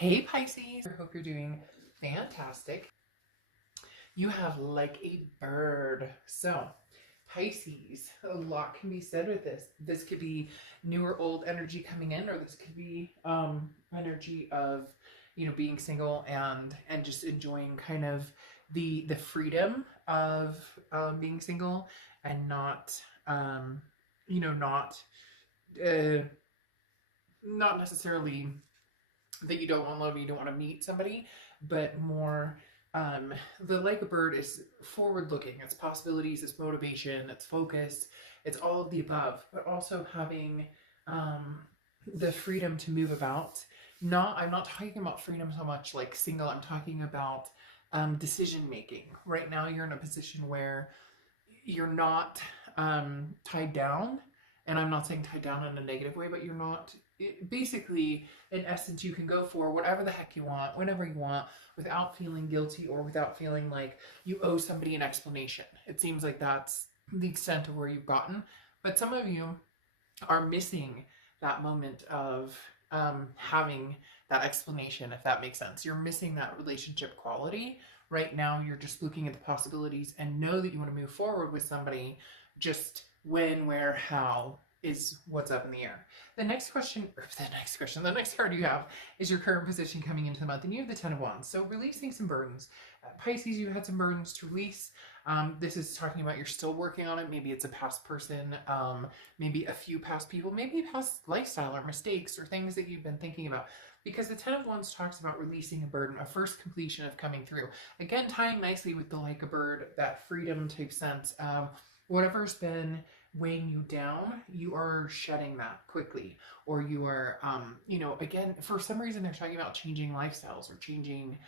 Hey Pisces, I hope you're doing fantastic. You have like a bird. So, Pisces, a lot can be said with this. This could be new or old energy coming in, or this could be energy of being single and just enjoying kind of the freedom of being single and not you know not uh, not necessarily that you don't want love, you don't want to meet somebody, but more the like a bird is forward looking. It's possibilities, it's motivation, it's focus, it's all of the above, but also having the freedom to move about. I'm not talking about freedom so much like single, I'm talking about decision making. Right now you're in a position where you're not tied down, and I'm not saying tied down in a negative way, but you're not basically, in essence, you can go for whatever the heck you want whenever you want without feeling guilty or without feeling like you owe somebody an explanation. It seems like that's the extent of where you've gotten, but some of you are missing that moment of having that explanation, if that makes sense. You're missing that relationship quality. Right now, you're just looking at the possibilities and know that you want to move forward with somebody. Just when, where, how is what's up in the air. The next card you have is your current position coming into the month, and you have the Ten of Wands. So releasing some burdens. Pisces, you've had some burdens to release. This is talking about you're still working on it. Maybe it's a past person, maybe a few past people, maybe past lifestyle or mistakes or things that you've been thinking about. Because the Ten of Wands talks about releasing a burden, a first completion of coming through. Again, tying nicely with the like a bird, that freedom type sense. Whatever's been weighing you down, you are shedding that quickly. Or you are, again, for some reason they're talking about changing lifestyles or changing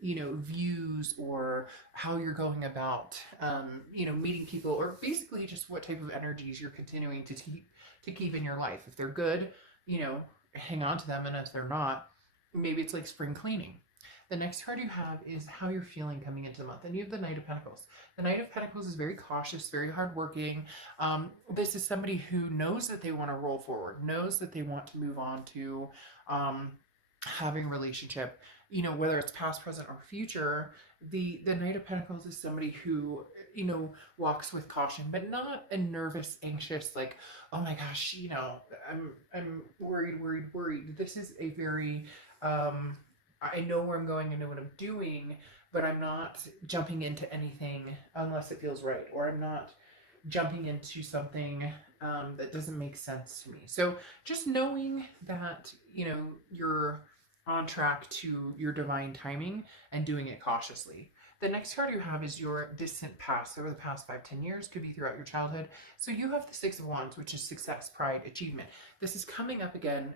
views or how you're going about, meeting people, or basically just what type of energies you're continuing to keep in your life. If they're good, hang on to them, and if they're not, maybe it's like spring cleaning. The next card you have is how you're feeling coming into the month, and you have the Knight of Pentacles. The Knight of Pentacles is very cautious, very hardworking. This is somebody who knows that they want to roll forward, knows that they want to move on to having a relationship, whether it's past, present, or future. The Knight of Pentacles is somebody who, walks with caution, but not a nervous, anxious, like, oh my gosh, I'm worried. This is a very, I know where I'm going, I know what I'm doing, but I'm not jumping into anything unless it feels right, or I'm not jumping into something that doesn't make sense to me. So just knowing that, you're on track to your divine timing and doing it cautiously. The next card you have is your distant past, over the past 5-10 years, could be throughout your childhood. So you have the Six of Wands, which is success, pride, achievement. This is coming up again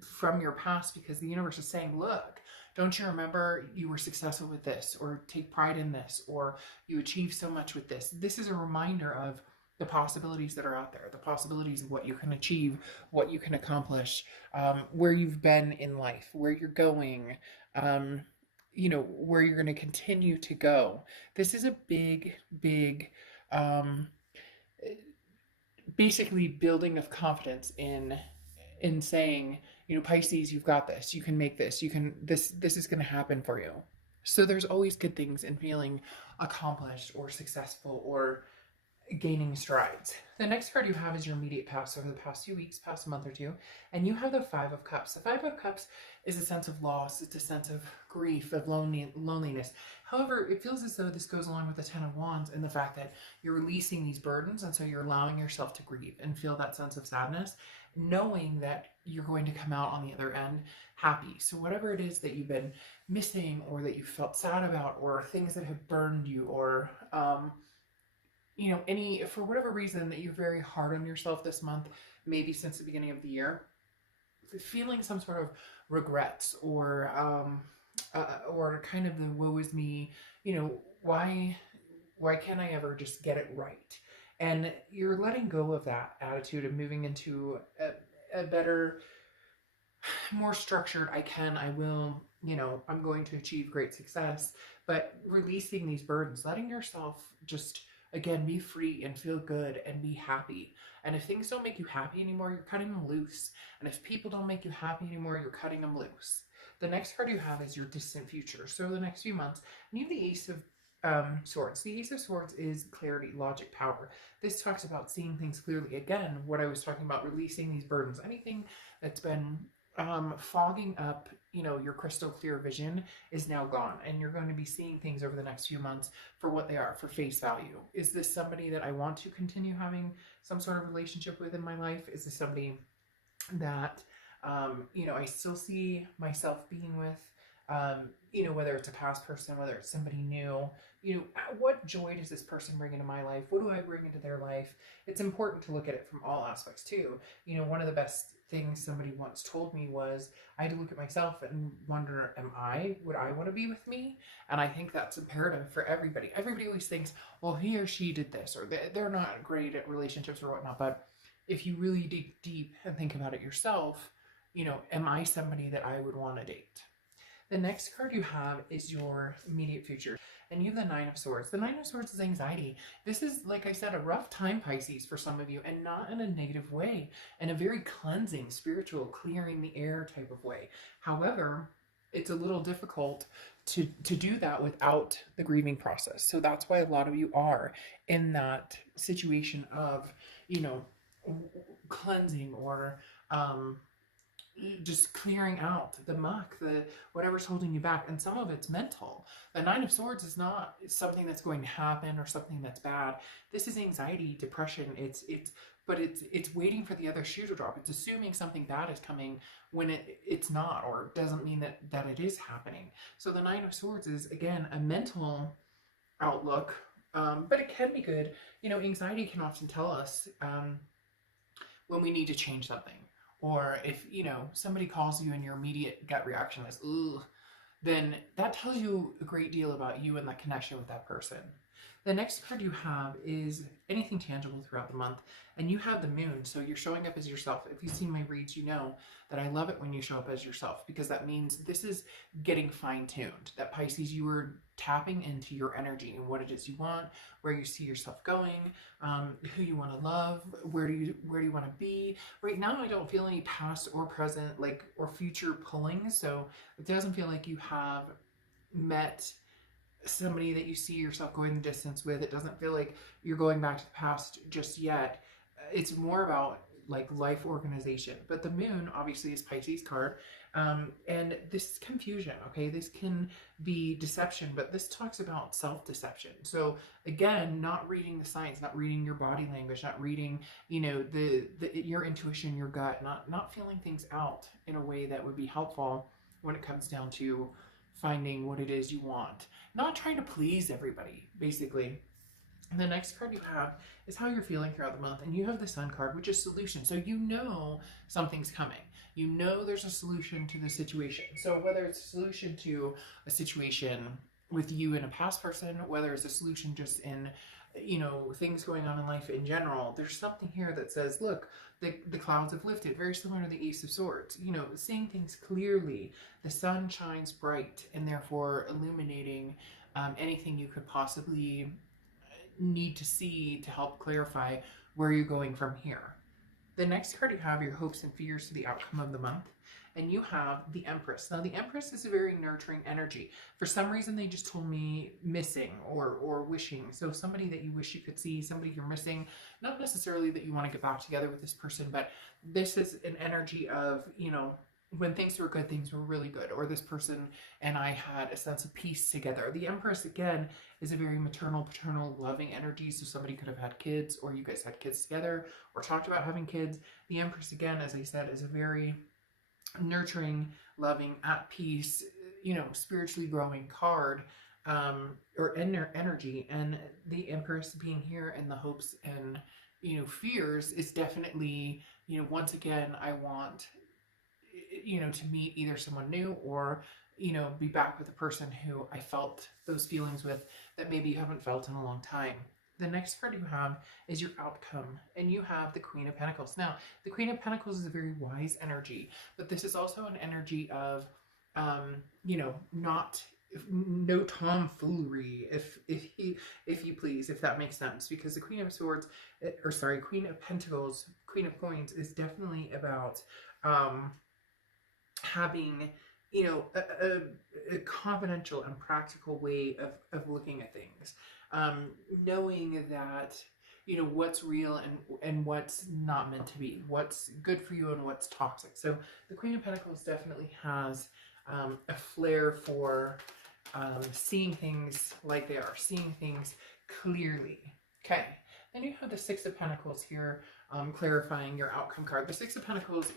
from your past, because the universe is saying, look, don't you remember you were successful with this, or take pride in this, or you achieved so much with this. This is a reminder of the possibilities that are out there, the possibilities of what you can achieve, what you can accomplish, where you've been in life, where you're going, where you're going to continue to go. This is a big, basically building of confidence in saying, Pisces, you've got this, you can make this, this is going to happen for you. So there's always good things in feeling accomplished or successful or gaining strides. The next card you have is your immediate past, over the past few weeks, past month or two, and you have the Five of Cups. The Five of Cups is a sense of loss, it's a sense of grief, of loneliness. However, it feels as though this goes along with the Ten of Wands and the fact that you're releasing these burdens, and so you're allowing yourself to grieve and feel that sense of sadness, knowing that you're going to come out on the other end happy. So whatever it is that you've been missing, or that you felt sad about, or things that have burned you, or for whatever reason that you're very hard on yourself this month, maybe since the beginning of the year, feeling some sort of regrets, or kind of the woe is me, why can't I ever just get it right? And you're letting go of that attitude and moving into a better, more structured, I will, I'm going to achieve great success, but releasing these burdens, letting yourself just, again, be free and feel good and be happy. And if things don't make you happy anymore, you're cutting them loose. And if people don't make you happy anymore, you're cutting them loose. The next card you have is your distant future. So the next few months, and you have the Ace of Swords. The Ace of Swords is clarity, logic, power. This talks about seeing things clearly. Again, what I was talking about, releasing these burdens. Anything that's been fogging up, you know, your crystal clear vision is now gone, and you're going to be seeing things over the next few months for what they are, for face value. Is this somebody that I want to continue having some sort of relationship with in my life? Is this somebody that you know, I still see myself being with? You know, whether it's a past person, whether it's somebody new, you know, what joy does this person bring into my life? What do I bring into their life? It's important to look at it from all aspects too. You know, one of the best things somebody once told me was I had to look at myself and wonder, would I want to be with me? And I think that's imperative for everybody. Everybody always thinks, well, he or she did this, or they're not great at relationships or whatnot. But if you really dig deep and think about it yourself, you know, am I somebody that I would want to date? The next card you have is your immediate future, and you have the Nine of Swords. The Nine of Swords is anxiety. This is, like I said, a rough time, Pisces, for some of you, and not in a negative way, in a very cleansing, spiritual, clearing the air type of way. However, it's a little difficult to do that without the grieving process. So that's why a lot of you are in that situation of, you know, cleansing or just clearing out the muck, the whatever's holding you back. And some of it's mental. The Nine of Swords is not something that's going to happen or something that's bad. This is anxiety, depression. It's waiting for the other shoe to drop. It's assuming something bad is coming when it's not, or doesn't mean that it is happening. So the Nine of Swords is, again, a mental outlook, but it can be good. You know, anxiety can often tell us when we need to change something. Or if, you know, somebody calls you and your immediate gut reaction is, ooh, then that tells you a great deal about you and that connection with that person. The next card you have is anything tangible throughout the month, and you have the Moon, so you're showing up as yourself. If you've seen my reads, you know that I love it when you show up as yourself, because that means this is getting fine-tuned. That Pisces, you are tapping into your energy and what it is you want, where you see yourself going, who you want to love, where do you want to be. Right now, I don't feel any past or present, or future pulling, so it doesn't feel like you have met somebody that you see yourself going the distance with. It doesn't feel like you're going back to the past just yet. It's more about like life organization. But the Moon obviously is Pisces card, and this is confusion. Okay, this can be deception, but this talks about self-deception. So again, not reading the signs, not reading your body language, not reading, you know, your intuition, your gut, not feeling things out in a way that would be helpful when it comes down to finding what it is you want. Not trying to please everybody, basically. And the next card you have is how you're feeling throughout the month. And you have the Sun card, which is solution. So you know something's coming. You know there's a solution to the situation. So whether it's a solution to a situation with you and a past person, whether it's a solution just in, you know, things going on in life in general, there's something here that says, look, the clouds have lifted, very similar to the Ace of Swords. You know, seeing things clearly. The sun shines bright and therefore illuminating anything you could possibly need to see to help clarify where you're going from here. The next card you have your hopes and fears to the outcome of the month. And you have the Empress. Now, the Empress is a very nurturing energy. For some reason, they just told me missing or wishing. So somebody that you wish you could see, somebody you're missing. Not necessarily that you want to get back together with this person, but this is an energy of, you know, when things were good, things were really good. Or this person and I had a sense of peace together. The Empress, again, is a very maternal, paternal, loving energy. So somebody could have had kids, or you guys had kids together, or talked about having kids. The Empress, again, as I said, is a very nurturing, loving, at peace, you know, spiritually growing card, or energy. And the Empress being here in the hopes and, you know, fears is definitely, you know, once again, I want, you know, to meet either someone new or, you know, be back with a person who I felt those feelings with that maybe you haven't felt in a long time. The next card you have is your outcome, and you have the Queen of Pentacles. Now, the Queen of Pentacles is a very wise energy, but this is also an energy of, you know, no tomfoolery, if you please, if that makes sense, because the Queen of Swords, or sorry, Queen of Pentacles, Queen of Coins is definitely about having you know, a confidential and practical way of looking at things. Knowing that, you know, what's real and what's not meant to be, what's good for you and what's toxic. So the Queen of Pentacles definitely has a flair for seeing things like they are, seeing things clearly. Okay. Then you have the Six of Pentacles here, clarifying your outcome card. The Six of Pentacles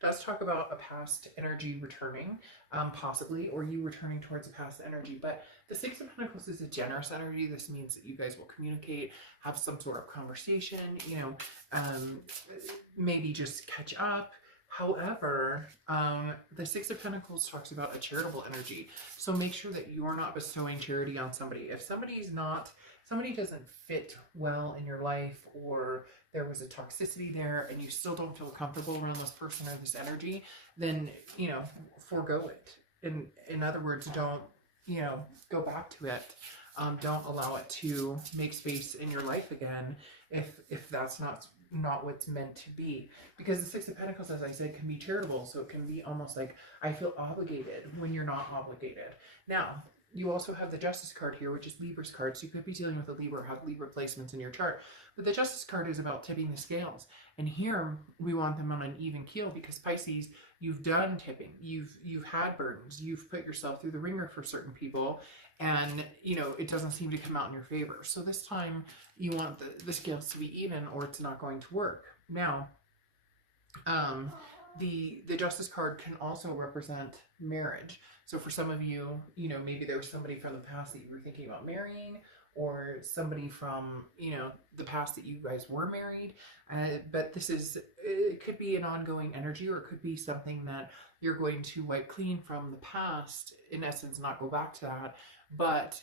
does talk about a past energy returning, possibly, or you returning towards a past energy. But the Six of Pentacles is a generous energy. This means that you guys will communicate, have some sort of conversation, you know, maybe just catch up. However, the Six of Pentacles talks about a charitable energy. So make sure that you're not bestowing charity on somebody. If somebody doesn't fit well in your life, or there was a toxicity there and you still don't feel comfortable around this person or this energy, then, you know, forego it. In other words, don't, you know, go back to it. Don't allow it to make space in your life again if that's not what's meant to be. Because the Six of Pentacles, as I said, can be charitable. So it can be almost like, I feel obligated when you're not obligated. Now, you also have the Justice card here, which is Libra's card. So you could be dealing with a Libra, have Libra placements in your chart. But the Justice card is about tipping the scales. And here we want them on an even keel, because Pisces, you've done tipping. You've had burdens. You've put yourself through the ringer for certain people. And, you know, it doesn't seem to come out in your favor. So this time you want the scales to be even, or it's not going to work. Now, the Justice card can also represent marriage. So for some of you, you know, maybe there was somebody from the past that you were thinking about marrying, or somebody from, you know, the past that you guys were married. But it could be an ongoing energy, or it could be something that you're going to wipe clean from the past, in essence, not go back to that. But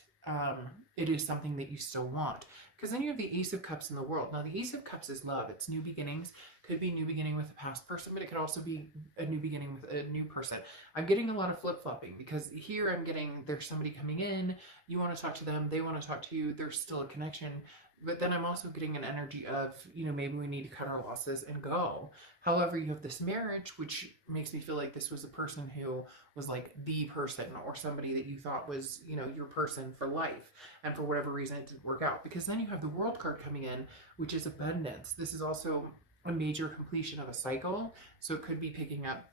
it is something that you still want. Because then you have the Ace of Cups in the World. Now, the Ace of Cups is love. It's new beginnings. Could be new beginning with a past person, but it could also be a new beginning with a new person. I'm getting a lot of flip-flopping, because here I'm getting there's somebody coming in, you want to talk to them, they want to talk to you, there's still a connection. But then I'm also getting an energy of, you know, maybe we need to cut our losses and go. However, you have this marriage, which makes me feel like this was a person who was like the person, or somebody that you thought was, you know, your person for life. And for whatever reason, it didn't work out. Because then you have the World card coming in, which is abundance. This is also a major completion of a cycle. So it could be picking up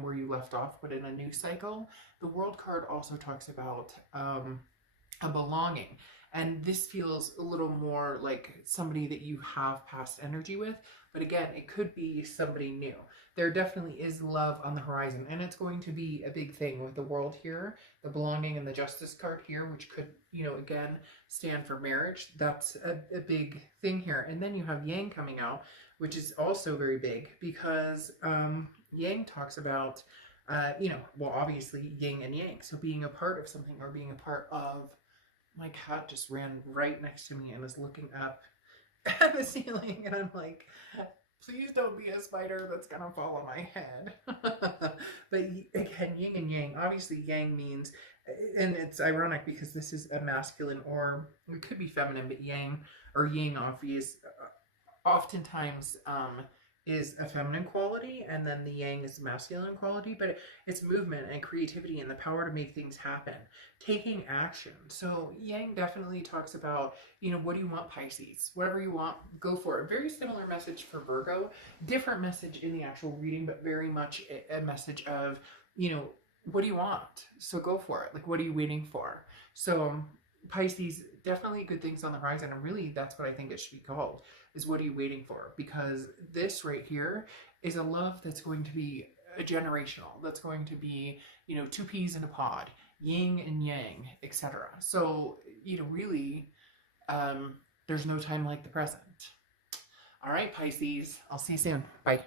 where you left off, but in a new cycle. The World card also talks about a belonging. And this feels a little more like somebody that you have past energy with. But again, it could be somebody new. There definitely is love on the horizon. And it's going to be a big thing with the World here, the belonging, and the Justice card here, which could, you know, again, stand for marriage. That's a big thing here. And then you have Yang coming out, which is also very big, because Yang talks about, you know, well, obviously yin and yang. So being a part of something, or being a part of, my cat just ran right next to me and is looking up at the ceiling, and I'm like, please don't be a spider that's gonna fall on my head. But again, yin and yang. Obviously, yang means, and it's ironic because this is a masculine, or it could be feminine, but yang or yin oftentimes is a feminine quality, and then the yang is a masculine quality. But it's movement and creativity and the power to make things happen, taking action. So yang definitely talks about, you know, what do you want, Pisces? Whatever you want, go for it. Very similar message for Virgo, different message in the actual reading, but very much a message of, you know, what do you want? So go for it. Like, what are you waiting for? So Pisces, definitely good things on the horizon. And really, that's what I think it should be called, is what are you waiting for? Because this right here is a love that's going to be a generational. That's going to be, you know, two peas in a pod, yin and yang, etc. So, you know, really, there's no time like the present. All right, Pisces, I'll see you soon. Bye.